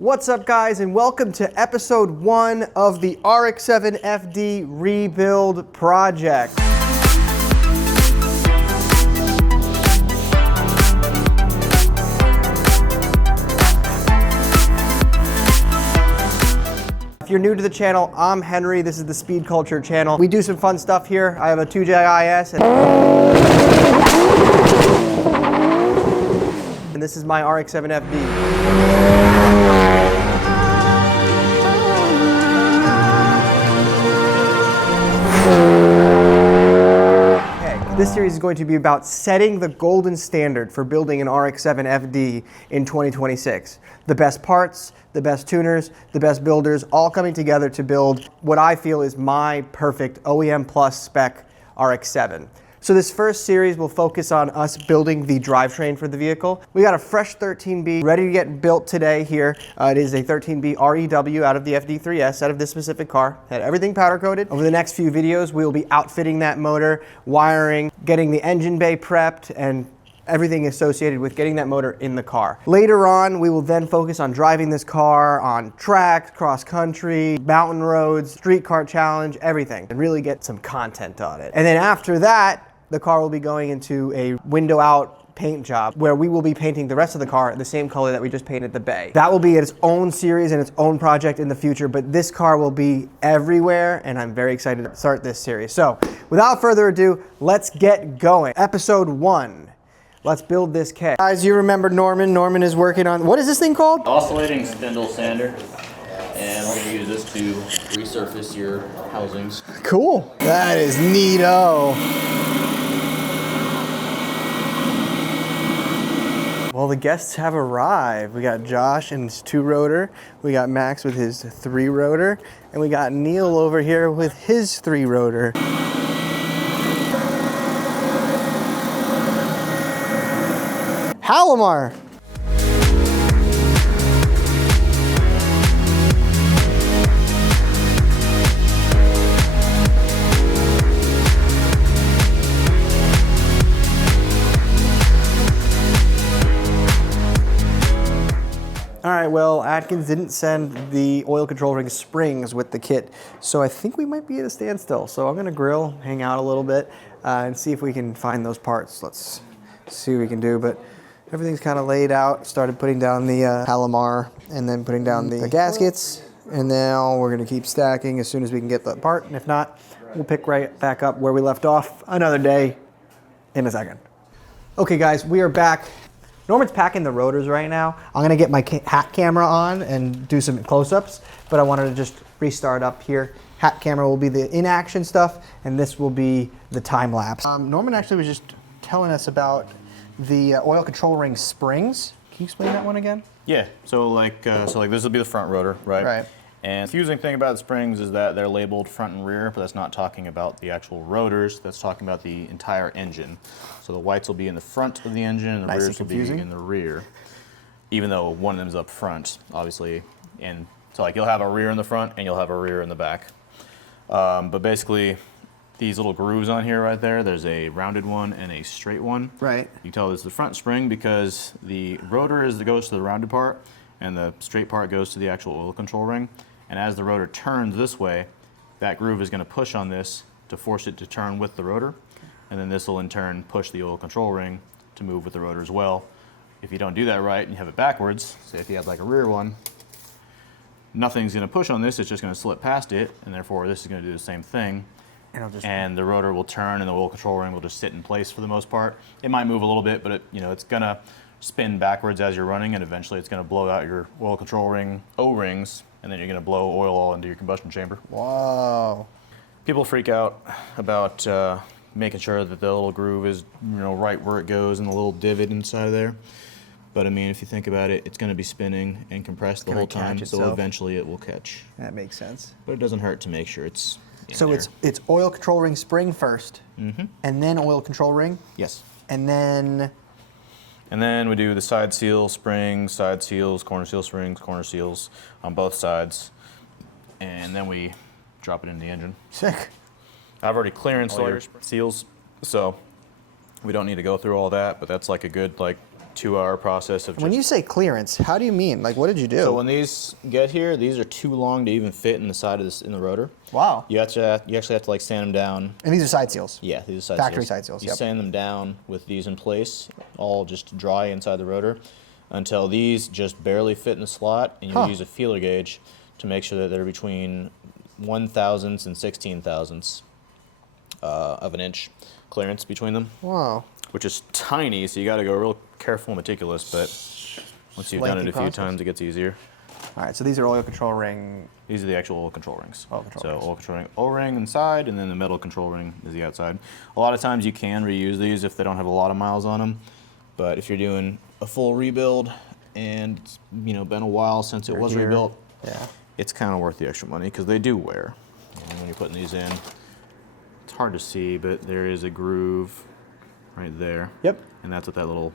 What's up, guys, and welcome to episode 1 of the RX7 FD rebuild project. If you're new to the channel, I'm Henry. This is the Speed Culture channel. We do some fun stuff here. I have a 2JIS and this is my RX7 FD. This series is going to be about setting the golden standard for building an RX7 FD in 2026. The best parts, the best tuners, the best builders, all coming together to build what I feel is my perfect OEM plus spec RX7. So this first series will focus on us building the drivetrain for the vehicle. We got a fresh 13B ready to get built today here. It is a 13B REW out of the FD3S, out of this specific car. Had everything powder coated. Over the next few videos, we will be outfitting that motor, wiring, getting the engine bay prepped, and everything associated with getting that motor in the car. Later on, we will then focus on driving this car on tracks, cross country, mountain roads, street car challenge, everything, and really get some content on it. And then after that, the car will be going into a window out paint job where we will be painting the rest of the car the same color that we just painted the bay. That will be its own series and its own project in the future, but this car will be everywhere, and I'm very excited to start this series. So without further ado, let's get going. Episode 1. Let's build this K. Guys, you remember Norman. Norman is working on, what is this thing called? Oscillating spindle sander. And we're gonna use this to resurface your housings. Cool. That is neato. Well, the guests have arrived. We got Josh and his 2-rotor. We got Max with his 3-rotor. And we got Neil over here with his 3-rotor. Hallamar. All right, well, Atkins didn't send the oil control ring springs with the kit, so I think we might be at a standstill. So I'm gonna grill, hang out a little bit, and see if we can find those parts. Let's see what we can do, but everything's kind of laid out. Started putting down the Hallamar and then putting down the gaskets, and now we're gonna keep stacking as soon as we can get the part, and if not, we'll pick right back up where we left off another day in a second. Okay, guys, we are back. Norman's packing the rotors right now. I'm gonna get my hat camera on and do some close-ups, but I wanted to just restart up here. Hat camera will be the in-action stuff, and this will be the time lapse. Norman actually was just telling us about the oil control ring springs. Can you explain that one again? Yeah, so like this will be the front rotor, right? Right. And the confusing thing about the springs is that they're labeled front and rear, but that's not talking about the actual rotors, that's talking about the entire engine. So the whites will be in the front of the engine, and the rears will be in the rear, even though one of them's up front, obviously. And so like you'll have a rear in the front, and you'll have a rear in the back. But basically, these little grooves on here right there, there's a rounded one and a straight one. Right. You can tell this is the front spring because the rotor goes to the rounded part, and the straight part goes to the actual oil control ring. And as the rotor turns this way, that groove is going to push on this to force it to turn with the rotor. And then this will in turn push the oil control ring to move with the rotor as well. If you don't do that right and you have it backwards, say if you had like a rear one, nothing's going to push on this, it's just going to slip past it, and therefore this is going to do the same thing. And the rotor will turn and the oil control ring will just sit in place for the most part. It might move a little bit, but it's going to spin backwards as you're running, and eventually it's going to blow out your oil control ring O-rings, and then you're going to blow oil all into your combustion chamber. Wow. People freak out about making sure that the little groove is right where it goes and the little divot inside of there. But I mean, if you think about it, it's going to be spinning and compressed the whole time, so eventually it will catch. That makes sense. But it doesn't hurt to make sure it's in so there. it's oil control ring spring first, and then oil control ring? Yes. And then we do the side seal springs, side seals, corner seal springs, corner seals on both sides. And then we drop it in the engine. Sick. I've already clearance all your seals, so we don't need to go through all that, but that's like a good 2-hour process of just... When you say clearance, how do you mean? Like, what did you do? So when these get here, these are too long to even fit in the side of this, in the rotor. Wow. You actually have to like sand them down. And these are side seals? Yeah, these are side Factory seals. side seals, You yep. sand them down with these in place, all just dry inside the rotor, until these just barely fit in the slot, and you use a feeler gauge to make sure that they're between 1/1000ths and 16/1000ths of an inch clearance between them. Wow. Which is tiny, so you got to go real careful and meticulous, but once you've done it a few times, it gets easier. All right, so these are oil control ring. These are the actual oil control rings. Oil control so rings. oil control ring, O-ring inside, and then the metal control ring is the outside. A lot of times you can reuse these if they don't have a lot of miles on them, but if you're doing a full rebuild and it's, you know, been a while since it was rebuilt, it's kind of worth the extra money because they do wear. And when you're putting these in, it's hard to see, but there is a groove right there. Yep. And that's what that little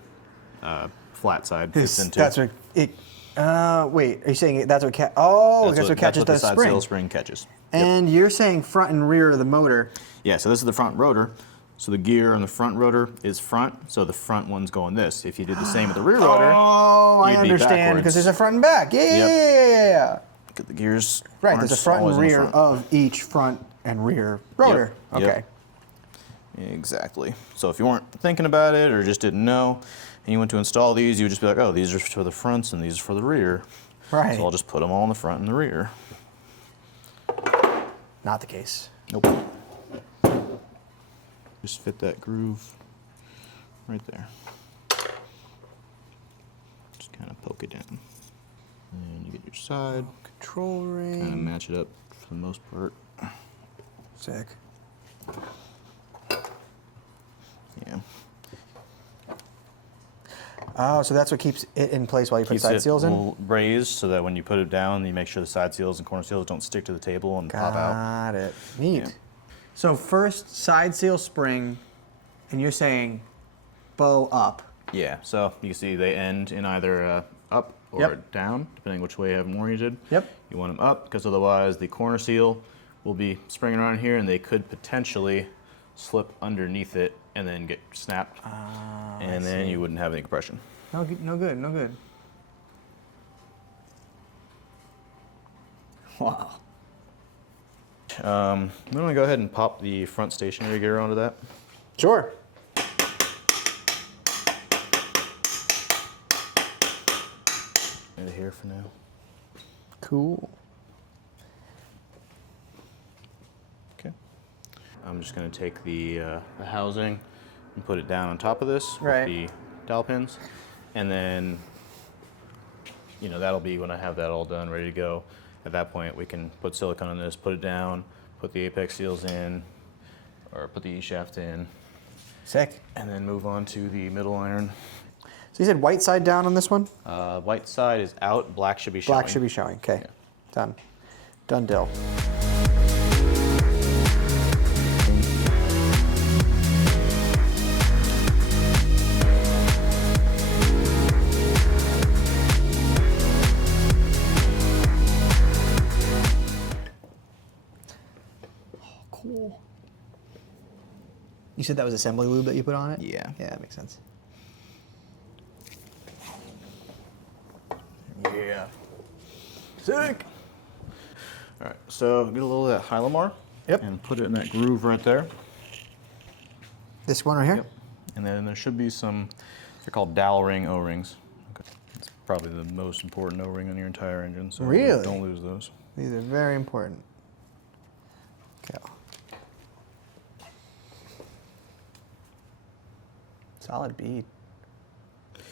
flat side fits into. That's what it. Wait, are you saying that's what? That's what catches the side spring. seal spring catches. And you're saying front and rear of the motor. Yeah. So this is the front rotor. So the gear on the front rotor is front. So the front one's going this. If you did the same with the rear rotor, I understand because there's a front and back. Yeah. Get the gears. Right. There's a front and rear of each front and rear rotor. Yep. Okay. Exactly. So if you weren't thinking about it or just didn't know, and you went to install these, you would just be like, oh, these are for the fronts and these are for the rear. Right. So I'll just put them all in the front and the rear. Not the case. Nope. Just fit that groove right there. Just kind of poke it down. And you get your side. Control ring. Kind of match it up for the most part. Sick. Yeah. Oh, so that's what keeps it in place while you put side seals in? Raised so that when you put it down, you make sure the side seals and corner seals don't stick to the table and pop out. Got it. Neat. Yeah. So first side seal spring, and you're saying bow up. Yeah, so you can see they end in either up or down, depending which way you have them oriented. Yep. You want them up because otherwise the corner seal will be springing around here and they could potentially slip underneath it and then get snapped. And then you wouldn't have any compression. No good. Wow. I'm going to go ahead and pop the front stationary gear onto that. Sure. Right here for now. Cool. Okay. I'm just going to take the housing and put it down on top of this with the dowel pins, and then, you know, that'll be when I have that all done, ready to go. At that point, we can put silicone on this, put it down, put the apex seals in, or put the E-shaft in. Sick. And then move on to the middle iron. So you said white side down on this one? White side is out, black should be showing. Black should be showing. Okay. Yeah. Done. Done deal. Cool. You said that was assembly lube that you put on it? Yeah. Yeah, that makes sense. Yeah. Sick. All right, so get a little of that Hylamar. Yep. And put it in that groove right there. This one right here? Yep. And then there should be some, they're called dowel ring O-rings. Okay. It's probably the most important O-ring on your entire engine, so really? Don't lose those. These are very important. Okay. Solid bead.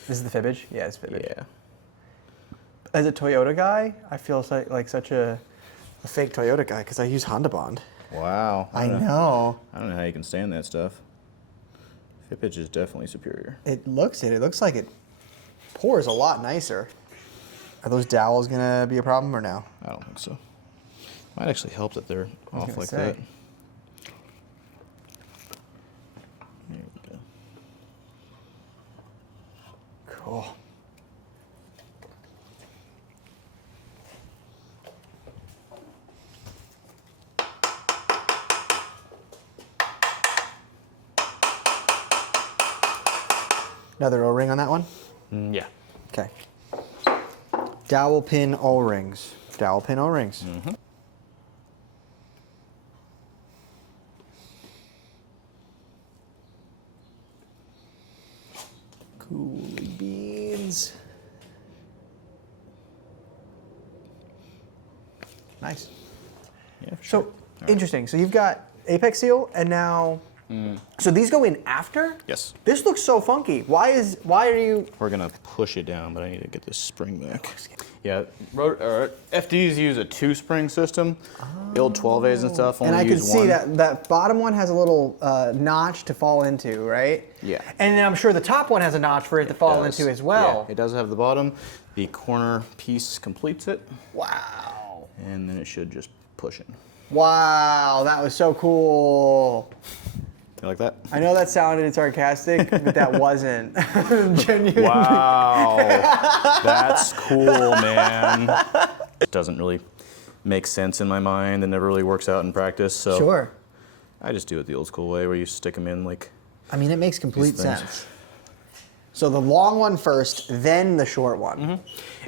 This is the fibbage? Yeah, it's fibbage. Yeah. As a Toyota guy, I feel like such a fake Toyota guy because I use Honda Bond. Wow. I know. I don't know how you can stand that stuff. Fibbage is definitely superior. It looks like it pours a lot nicer. Are those dowels gonna be a problem or no? I don't think so. Might actually help that they're off like that. There we go. Cool. Another O-ring on that one? Yeah. Okay. Dowel pin O-rings. Dowel pin O-rings. Mm-hmm. Coolie beans. Nice. Yeah, for sure. So, interesting. So you've got apex seal, and now, so these go in after? Yes. This looks so funky. Why are you? We're gonna push it down, but I need to get this spring back. Yeah, FDs use a 2-spring system. The old 12As and stuff only And I can use see one. that bottom one has a little notch to fall into, right? Yeah. And then I'm sure the top one has a notch for it to fall into as well. Yeah, it does have the bottom. The corner piece completes it, Wow. and then it should just push in. Wow, that was so cool. You like that? I know that sounded sarcastic, but that wasn't. Genuinely. Wow, that's cool, man. It doesn't really make sense in my mind and never really works out in practice. So Sure. I just do it the old school way, where you stick them in like. I mean, it makes complete things. sense. So the long one first, then the short one. Mm-hmm.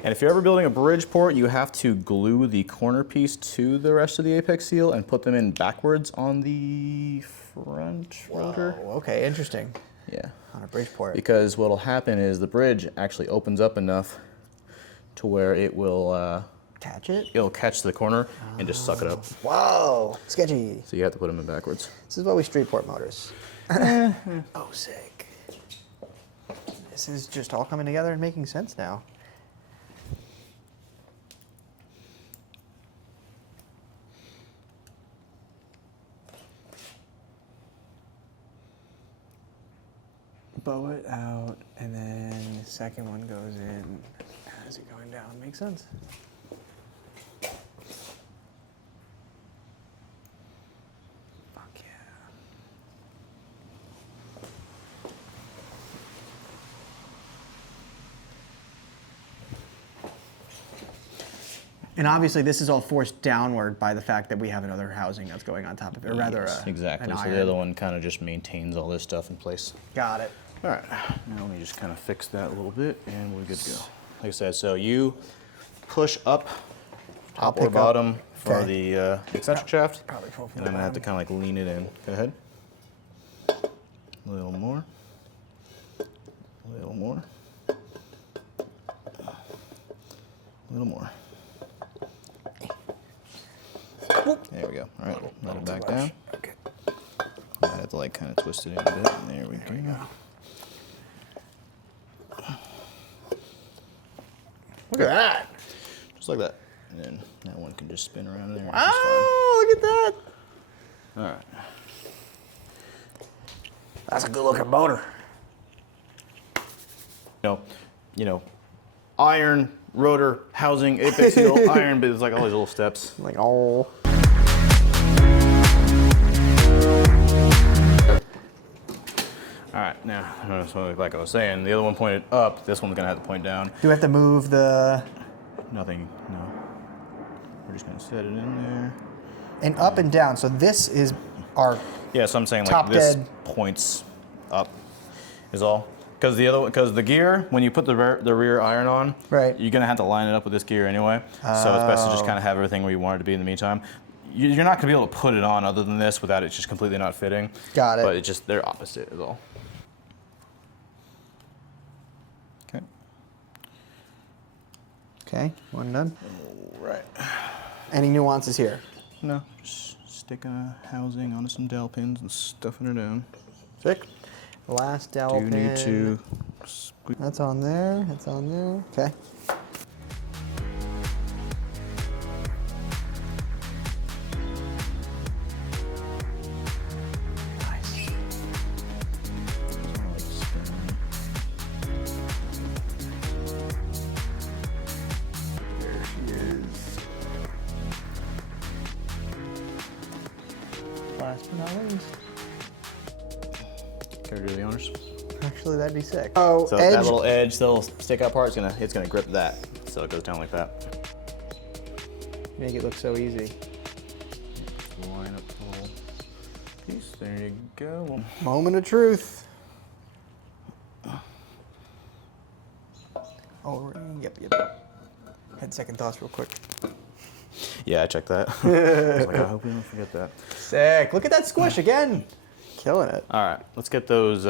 And if you're ever building a Bridgeport, you have to glue the corner piece to the rest of the apex seal and put them in backwards on the front rotor. Oh, okay, interesting. Yeah. On a Bridgeport. Because what'll happen is the bridge actually opens up enough to where it will Catch it? it'll catch the corner and just suck it up. Whoa, sketchy. So you have to put them in backwards. This is why we streetport motors. Oh, sick. This is just all coming together and making sense now. Bow it out, and then the second one goes in as it going down. Makes sense. Fuck yeah. And obviously, this is all forced downward by the fact that we have another housing that's going on top of it, or rather, Yes, exactly. an So iron. the other one kind of just maintains all this stuff in place. Got it. All right, now let me just kind of fix that a little bit, and we're good to go. Like I said, so you push up, top or pick up. bottom for Okay. the eccentric shaft, Probably pull from and the I'm gonna have to bottom. kind of like lean it in. Go ahead. A little more. A little more. A little more. There we go. All right, let it back down. Okay. I have to like kind of twist it in a bit. There we go. Look at that. Just like that. And then that one can just spin around in there. Oh, look at that. All right. That's a good looking motor. You know, iron, rotor, housing, apex seal, iron, but it's like all these little steps. Like, oh. All right, now, so like I was saying, the other one pointed up, this one's gonna have to point down. Do we have to move the... Nothing, no. We're just gonna set it in there. And up and down, so this is our... Yeah, so I'm saying like Top this dead. points up is all. Because the gear, when you put the rear iron on, Right. you're gonna have to line it up with this gear anyway. So it's best to just kind of have everything where you want it to be in the meantime. You're not gonna be able to put it on other than this without it just completely not fitting. Got it. But it's just, they're opposite is all. Okay. Okay, one done. All right. Any nuances here? No, just sticking a housing onto some dowel pins and stuffing it down. Sick. Last dowel Do pin. need to squeeze. That's on there, that's on there. Okay. Nice. There she is. Last but not least. Can we do the honors? Actually, that'd be sick. Oh, So edge. that little edge, the little stick out part, it's gonna grip that. So it goes down like that. Make it look so easy. Line up the whole piece. There you go. Moment of truth. Yep. Had second thoughts real quick. Yeah, I checked that. I was like, I hope we don't forget that. Sick. Look at that squish again. Killing it. All right, let's get those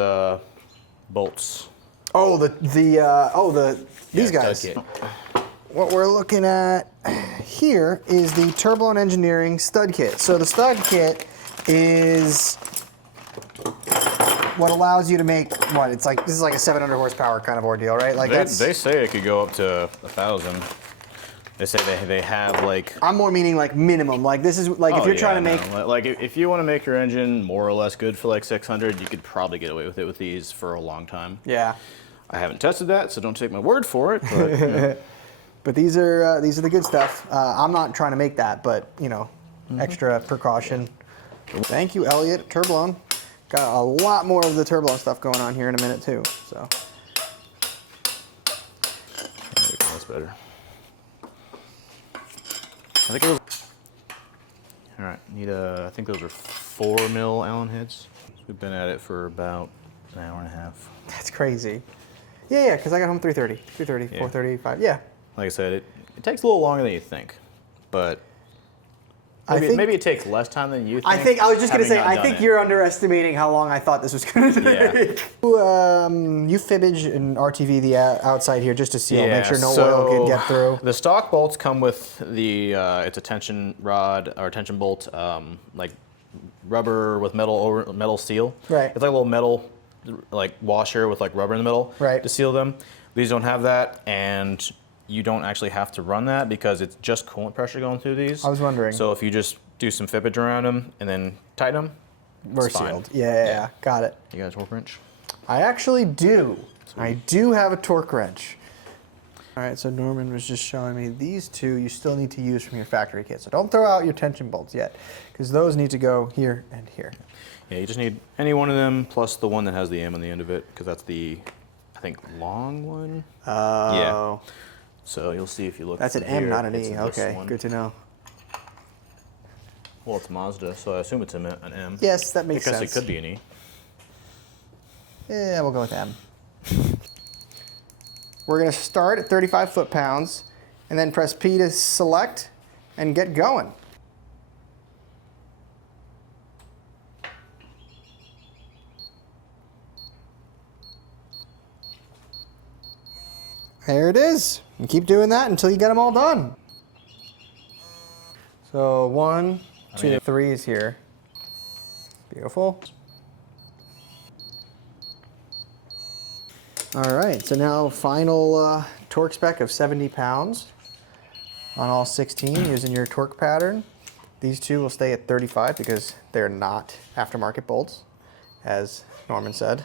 bolts. Oh, these guys. Stud kit. What we're looking at here is the Turblown Engineering stud kit. So the stud kit is what allows you to make what? It's like, this is like a 700 horsepower kind of ordeal, right? Like They say it could go up to 1,000. They say they have like. I'm more meaning like minimum. Like this is like if you're trying to make. Like if you want to make your engine more or less good for like 600, you could probably get away with it with these for a long time. Yeah. I haven't tested that, so don't take my word for it. But, you know. But these are the good stuff. I'm not trying to make that, but you know, extra precaution. Thank you, Elliot. Turblown. Got a lot more of the Turblown stuff going on here in a minute too. So. That's better. I think it was. All right, I think those are 4 mil Allen heads. We've been at it for about an hour and a half. That's crazy. Yeah, because I got home 3:30, 3:30, 4:30, 5. Yeah. Like I said, it takes a little longer than you think, but maybe it takes less time than you think. I was just gonna say, I think you're underestimating how long I thought this was gonna take. Yeah. You fibbage and RTV the outside here just to seal, make sure no oil can get through. The stock bolts come with it's a tension rod or tension bolt, like rubber with metal seal. Right. It's like a little metal like washer with like rubber in the middle to seal them. These don't have that, and you don't actually have to run that because it's just coolant pressure going through these. I was wondering. So if you just do some fibbage around them and then tighten them, we're sealed. Yeah, got it. You got a torque wrench? I actually do. Sweet. I do have a torque wrench. All right, so Norman was just showing me these two you still need to use from your factory kit. So don't throw out your tension bolts yet, because those need to go here and here. Yeah, you just need any one of them plus the one that has the M on the end of it, because that's the, I think, long one. Oh. Yeah. So you'll see if you look. That's an M, not an E. Okay, good to know. Well, it's Mazda, so I assume it's an M. Yes, that makes sense. I guess it could be an E. Yeah, we'll go with M. We're going to start at 35 foot-pounds and then press P to select and get going. There it is. And keep doing that until you get them all done. So 1, 2, 3 is here. Beautiful. All right, so now final torque spec of 70 pounds on all 16 using your torque pattern. These two will stay at 35 because they're not aftermarket bolts, as Norman said.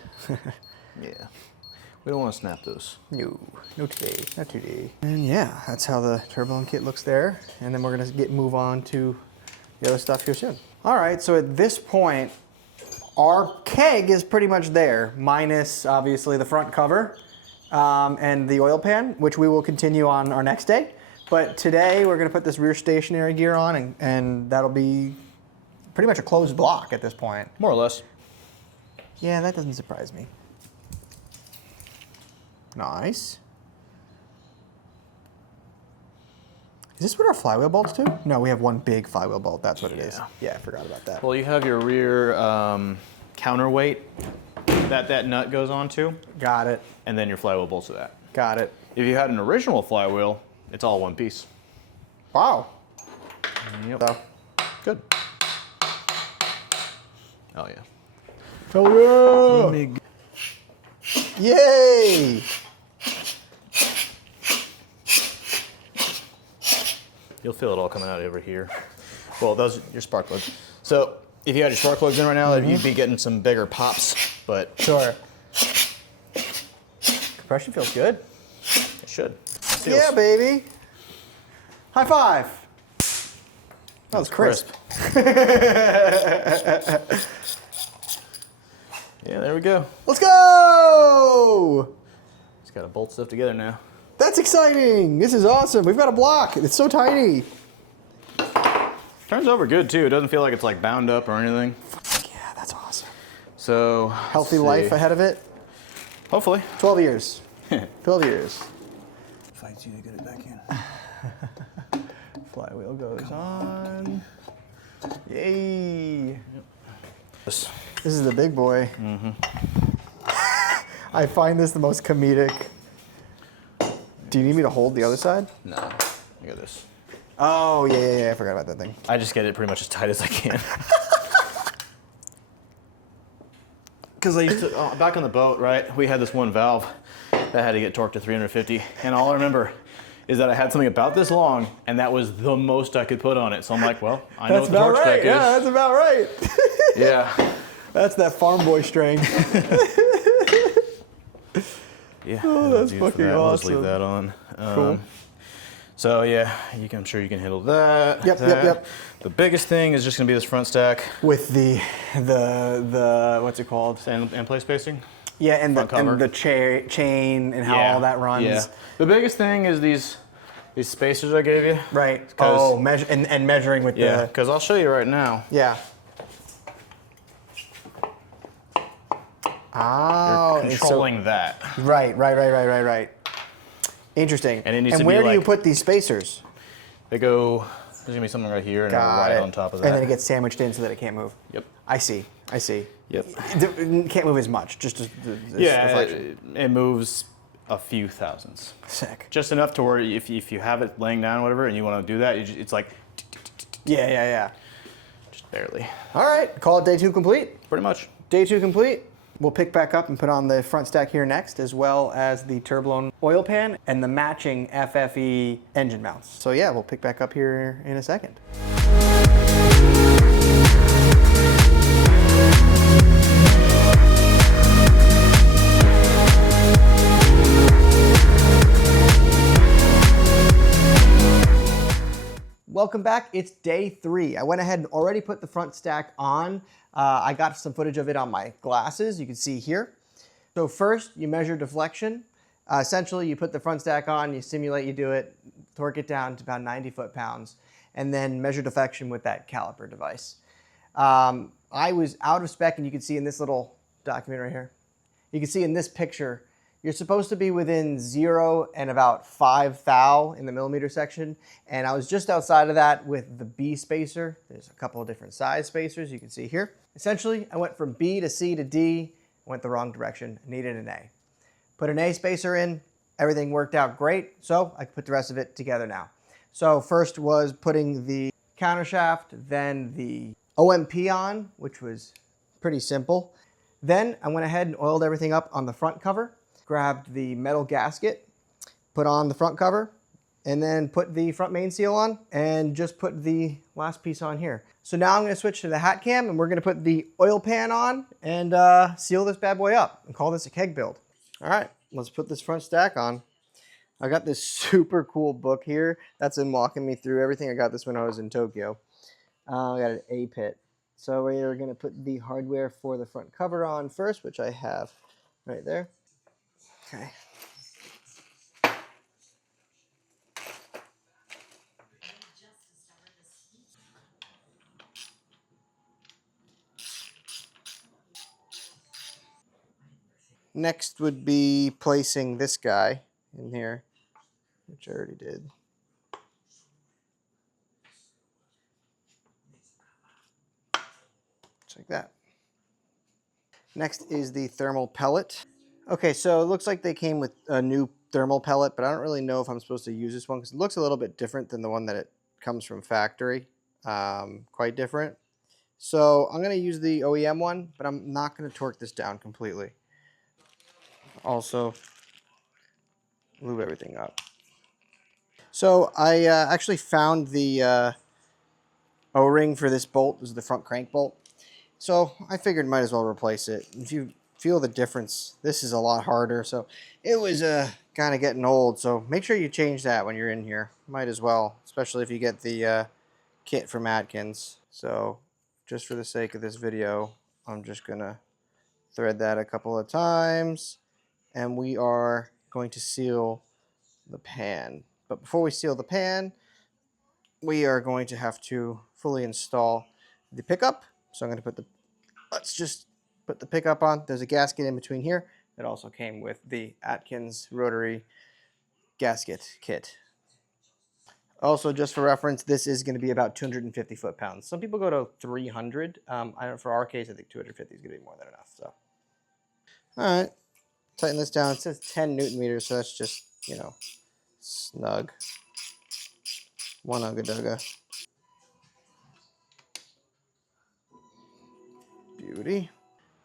Yeah. We don't want to snap those. No today, not today. And yeah, that's how the Turblown kit looks there. And then we're gonna move on to the other stuff here soon. All right, so at this point, our keg is pretty much there, minus obviously the front cover and the oil pan, which we will continue on our next day. But today we're gonna put this rear stationary gear on and that'll be pretty much a closed block at this point. More or less. Yeah, that doesn't surprise me. Nice. Is this what our flywheel bolts do? No, we have one big flywheel bolt. That's what it is. Yeah, I forgot about that. Well, you have your rear counterweight that nut goes onto. Got it. And then your flywheel bolts to that. Got it. If you had an original flywheel, it's all one piece. Wow. Yep. So. Good. Oh yeah. Oh yeah. Yay! You'll feel it all coming out over here. Well, those are your spark plugs. So if you had your spark plugs in right now, you'd be getting some bigger pops, but... Sure. Compression feels good. It should. Yeah, baby. High five. That was crisp. Yeah, there we go. Let's go! Just gotta bolt stuff together now. That's exciting. This is awesome. We've got a block. It's so tiny. Turns over good too. It doesn't feel like it's like bound up or anything. Yeah, that's awesome. So healthy life ahead of it. Hopefully. 12 years. 12 years. Flywheel goes on. Yay! This is the big boy. I find this the most comedic. Do you need me to hold the other side? No, look at this. Oh, yeah, I forgot about that thing. I just get it pretty much as tight as I can. Because I used to, back on the boat, right, we had this one valve that had to get torqued to 350, and all I remember is that I had something about this long, and that was the most I could put on it. So I'm like, well, I know what the torque spec is. Yeah, that's about right. Yeah. That's that farm boy strength. Yeah. Oh, that's fucking awesome. I'll just leave that on. Cool. So yeah, I'm sure you can handle that. Yep. The biggest thing is just gonna be this front stack. With the what's it called? And play spacing. Yeah, and the chain and how all that runs. Yeah. The biggest thing is these spacers I gave you. Right. Oh, and measuring with the. Because I'll show you right now. Yeah. Oh, you're controlling that. Right. Interesting. And it needs to be where do you put these spacers? They go. There's gonna be something right here, and right on top of that. And then it gets sandwiched in so that it can't move. Yep. I see. Yep. It can't move as much. Just it moves a few thousandths. Sick. Just enough to where if you have it laying down, or whatever, and you want to do that, it's like. Yeah. Just barely. All right. Call it day 2 complete. Pretty much. Day 2 complete. We'll pick back up and put on the front stack here next, as well as the Turblown Oil Pan and the matching FFE engine mounts. So yeah, we'll pick back up here in a second. Welcome back, it's day 3. I went ahead and already put the front stack on. I got some footage of it on my glasses, you can see here. So first, you measure deflection. Essentially, you put the front stack on, you simulate you do it, torque it down to about 90 foot-pounds, and then measure deflection with that caliper device. I was out of spec, and you can see in this little document right here, you can see in this picture, you're supposed to be within 0 and about 5 thou in the millimeter section, and I was just outside of that with the B spacer. There's a couple of different size spacers you can see here. Essentially, I went from B to C to D, went the wrong direction, needed an A. Put an A spacer in, everything worked out great, so I could put the rest of it together now. So first was putting the countershaft, then the OMP on, which was pretty simple. Then I went ahead and oiled everything up on the front cover, grabbed the metal gasket, put on the front cover, and then put the front main seal on and just put the last piece on here. So now I'm going to switch to the hat cam and we're going to put the oil pan on and seal this bad boy up and call this a keg build. All right, let's put this front stack on. I got this super cool book here that's been walking me through everything. I got this when I was in Tokyo. I got an A pit. So we're going to put the hardware for the front cover on first, which I have right there. Okay. Next would be placing this guy in here, which I already did. Just like that. Next is the thermal pellet. Okay, so it looks like they came with a new thermal pellet, but I don't really know if I'm supposed to use this one because it looks a little bit different than the one that it comes from factory. Quite different. So I'm going to use the OEM one, but I'm not going to torque this down completely. Also, lube everything up. So I actually found the O-ring for this bolt. This is the front crank bolt. So I figured might as well replace it. If you feel the difference, this is a lot harder. So it was kind of getting old. So make sure you change that when you're in here. Might as well, especially if you get the kit from Atkins. So just for the sake of this video, I'm just going to thread that a couple of times. And we are going to seal the pan. But before we seal the pan, we are going to have to fully install the pickup. So I'm going to put let's just put the pickup on. There's a gasket in between here. It also came with the Atkins rotary gasket kit. Also, just for reference, this is going to be about 250 foot-pounds. Some people go to 300. For our case, I think 250 is going to be more than enough. So, all right, tighten this down. It says 10 Newton meters, so that's just, you know, snug. One ugga-dugga. Beauty.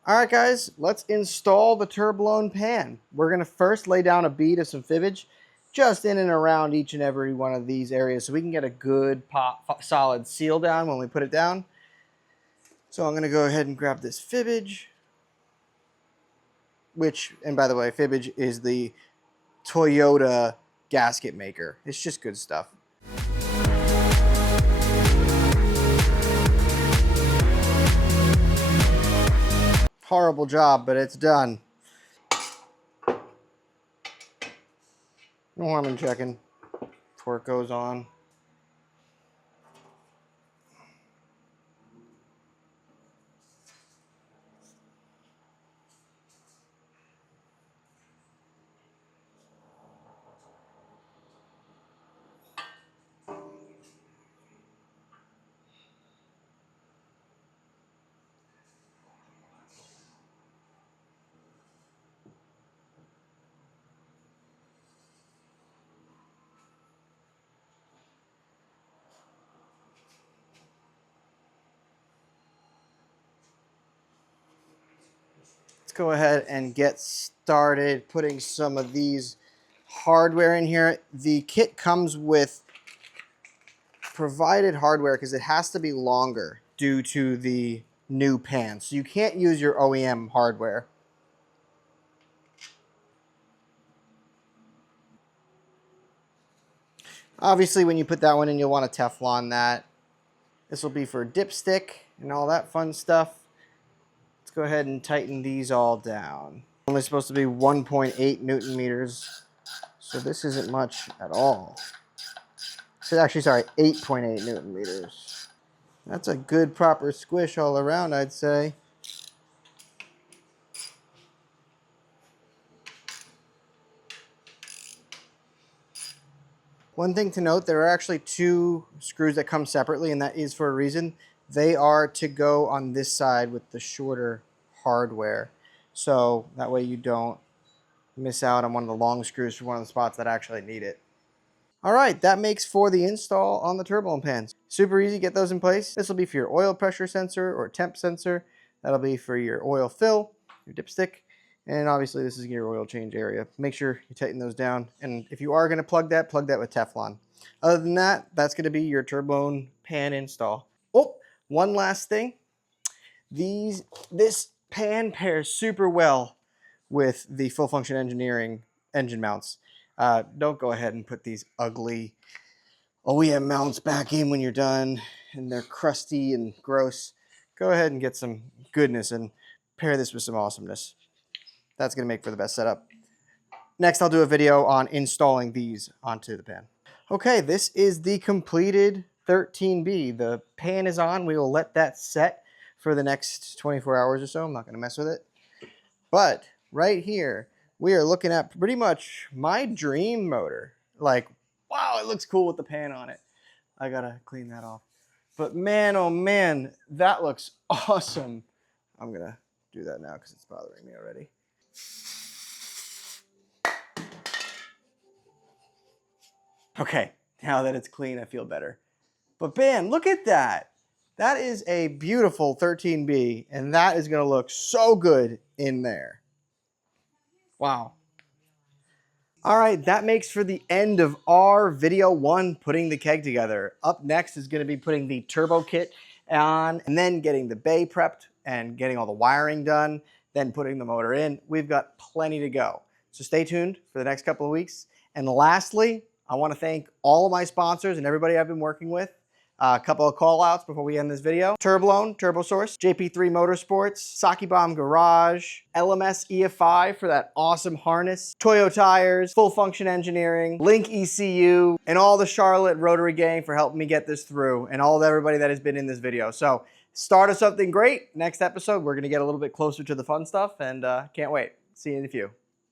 All right, guys, let's install the Turblown pan. We're going to first lay down a bead of some fibbage just in and around each and every one of these areas so we can get a good solid seal down when we put it down. So I'm going to go ahead and grab this fibbage, which, and by the way, fibbage is the Toyota gasket maker. It's just good stuff. Horrible job, but it's done. No harm in checking before it goes on. Let's go ahead and get started putting some of these hardware in here. The kit comes with provided hardware because it has to be longer due to the new pan. So you can't use your OEM hardware. Obviously, when you put that one in, you'll want to Teflon that. This will be for dipstick and all that fun stuff. Let's go ahead and tighten these all down. Only supposed to be 1.8 Newton meters, so this isn't much at all. So actually, sorry, 8.8 Newton meters. That's a good proper squish all around, I'd say. One thing to note, there are actually two screws that come separately, and that is for a reason. They are to go on this side with the shorter hardware. So that way you don't miss out on one of the long screws for one of the spots that actually need it. All right, that makes for the install on the Turblown pans. Super easy, get those in place. This will be for your oil pressure sensor or temp sensor. That'll be for your oil fill, your dipstick, and obviously this is your oil change area. Make sure you tighten those down. And if you are gonna plug that with Teflon. Other than that, that's gonna be your Turblown pan install. Oh, one last thing. This pan pairs super well with the full function engineering engine mounts. Don't go ahead and put these ugly OEM mounts back in when you're done and they're crusty and gross. Go ahead and get some goodness and pair this with some awesomeness. That's going to make for the best setup. Next, I'll do a video on installing these onto the pan. Okay, this is the completed 13B. The pan is on. We will let that set for the next 24 hours or so. I'm not going to mess with it. But right here, we are looking at pretty much my dream motor. Like, wow, it looks cool with the pan on it. I got to clean that off. But man, oh man, that looks awesome. I'm going to do that now because it's bothering me already. Okay, now that it's clean, I feel better. But man, look at that. That is a beautiful 13B, and that is going to look so good in there. Wow. All right, that makes for the end of our video one, putting the keg together. Up next is going to be putting the turbo kit on, and then getting the bay prepped and getting all the wiring done, then putting the motor in. We've got plenty to go. So stay tuned for the next couple of weeks. And lastly, I want to thank all of my sponsors and everybody I've been working with. A couple of call outs before we end this video. Turblown, TurboSource, JP3 Motorsports, Saki Bomb Garage, LMS EFI for that awesome harness, Toyo Tires, Full Function Engineering, Link ECU, and all the Charlotte Rotary gang for helping me get this through, and all of everybody that has been in this video. So start of something great. Next episode, we're going to get a little bit closer to the fun stuff, and can't wait. See you in a few.